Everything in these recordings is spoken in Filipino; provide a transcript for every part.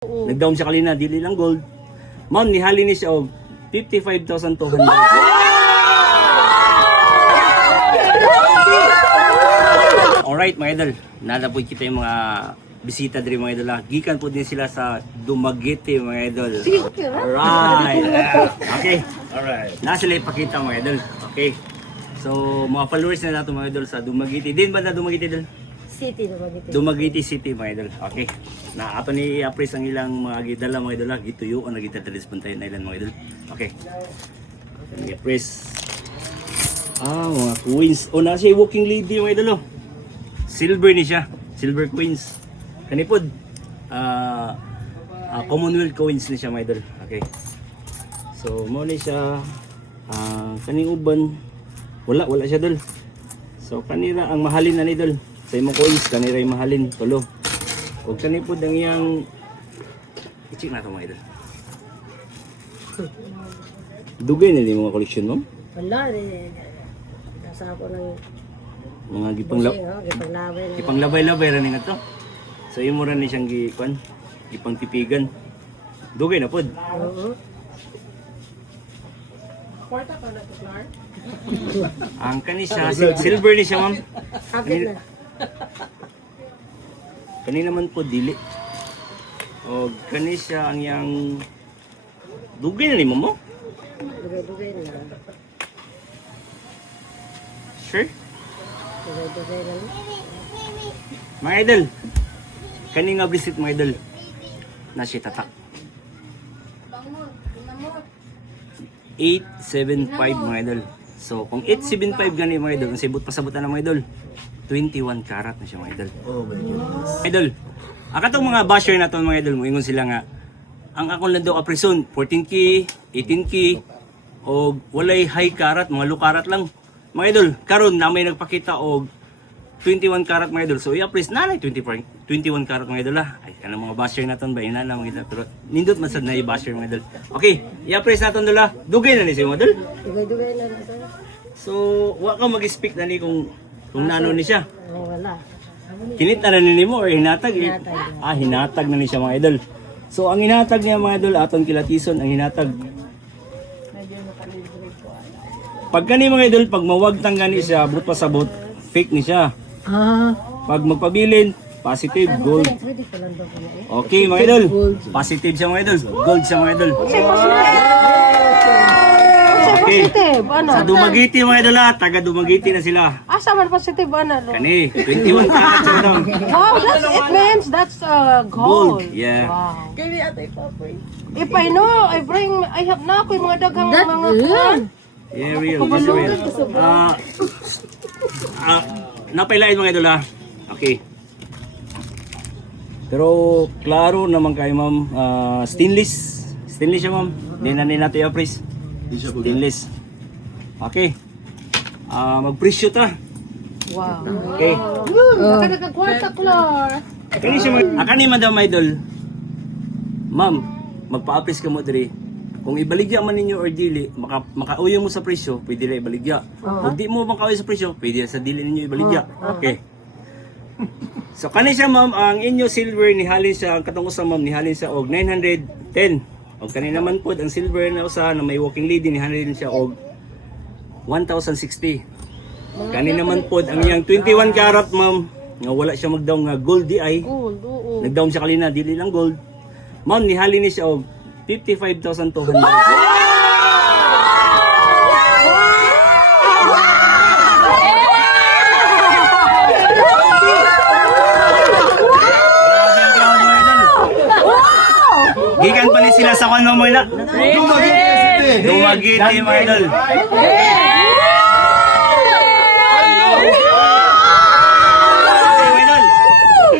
Nagdaom siya kalina, dili lang gold. Ma'am, nihali ni siya og 55,200. Alright mga idol, nalapoy kita yung mga bisita diri mga idol. Gikan po din sila sa Dumaguete mga idol. Alright. Okay. Alright. Nasa sila ipakita mga idol. Okay. So mga followers na nato mga idol sa Dumaguete. Din ba na Dumaguete idol? City, Dumaguete. Dumaguete City mga idol. Okay. Na ato ni appraise ang ilang mga gidala mga idol. Gituyo ang nagitatalis Puntayan Island mga idol. Okay. Ni appraise. Mga queens. O na siya walking lady mga idol. Silver ni siya. Silver queens. Kanipod. Commonwealth coins ni siya mga idol. Okay. So mo ni siya kaning uban wala siya dol. So kanira ang mahalin na ni dol. Sa imong coins kanira yung mahalin tulo. Ug kanipod ang iyang i-check na to mga idol. Dugay na ni mga collection mo? Wala, nasa ako ng Mga gipanglabay. gipanglabay-labay ra ni to. So imo ra ni siyang gikuan, gipangtipigan. Dugay na pod. Oo. Kwarta ka na to, Clark? Ang kani siya silver ni siya ma'am. Hapit na. Kani naman po dili. O kani siya ang yang dugay na ni mo? Dugay-dugay na. Sure? Dugay-dugay na. Mga idol. Kani nga visit mga idol. Na siya tatak. 875 mga idol. So kung 875 gani mga idol, ang sibot pasabutan ng mga idol. 21 karat na siya mga idol. Oh my goodness. Idol, akatong mga basher na to mga idol, moingon sila nga, ang akong lang daw kaprison, 14K, 18K, o walay high karat, mga low karat lang. Mga idol, karon na may nagpakita og 21 karat mga idol. So i-appraise na 21 karat mga idol ha. Ay, anong mga basher na to ba? Ina na mga idol. Pero nindot man sad na i-basher mga idol. Okay, i-appraise naton dula. Dugay na ni siya mga idol. Dugay-dugay na. So, wa ka mag-speak na ni kung nano ni siya. Oo, wala. Kinita na ni mo or hinatag? Hinatag. Hinatag na ni siya mga idol. So ang hinatag niya mga idol, aton kilatison ang hinatag. Pag kani mga idol, pag mawagtang gani siya, but pasabot, fake ni siya. Pag magpabilin, positive, gold. Pwede pa lang daw ko na eh. Okay mga idol, positive siya mga idol, gold siya mga idol. Okay, Positive, ano? sa Dumaguete mga idol taga Dumaguete na sila. Asa man positive, ano? Kani, 21 karat siya daw. Wow, it means that's Gold, gold. yeah. Wow. Kaya ate pa po. If I know, I have na ako yung mga daghang mga kwan. Yeah, real. This is real. Napailain mga idol Okay. Pero klaro naman kayo ma'am. Stainless. Stainless siya ma'am. Hindi na natin i-appraise. Stainless. Okay. Mag-presyo ta. Wow. Okay. Nakakagkwarta, Clark. Kani siya akani madam idol. Ma'am, magpa-appraise ka mo diri. Kung ibaligya man ninyo or dili, makauyo mo sa presyo, pwede na ibaligya. Kung di mo makauyo sa presyo, pwede sa dili ninyo ibaligya. Okay. So kani siya ma'am, ang inyo silver ni halin siya, ang katong usa ma'am ni halin siya og 910. Og kani naman pod ang silver na usa na may walking lady ni halin siya og 1,060. Kani naman pod ang iyang 21 karat ma'am, nga wala siya magdaw nga gold di ay. Gold, oo. Nagdaom siya kalina, dili lang gold. Ma'am, nihali ni siya og 55,200. Gikan pa ni sila sa kano mo ina? Dumaguete mga idol.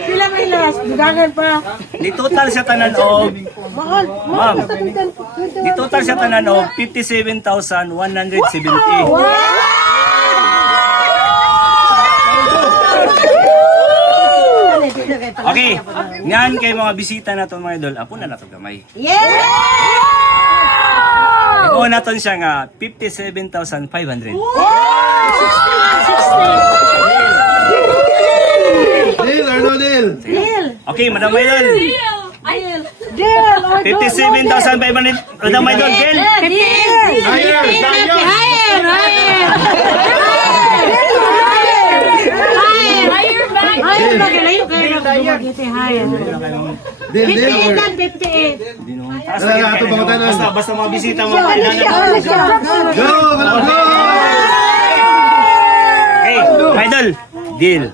Pila may last? Dugangan pa. Di total siya tanan og Mahal. ma'am. Di total siya tanan og 57,170. Okay, ngan kay mga bisita nato mga idol, apo na nato gamay. Iko naton siya nga 57,500. Deal or no deal? Okay, Madam Idol. Ayun. Deal! 57,500. Ano mga idol? Deal? Higher! Higher ba galayo kayo dumagiti higher? Deal, deal. 58. Taas Wala na na ito, kayo. bangutan na. Basta mga bisita mga kailangan. Go! Go! Hey, mga idol, deal.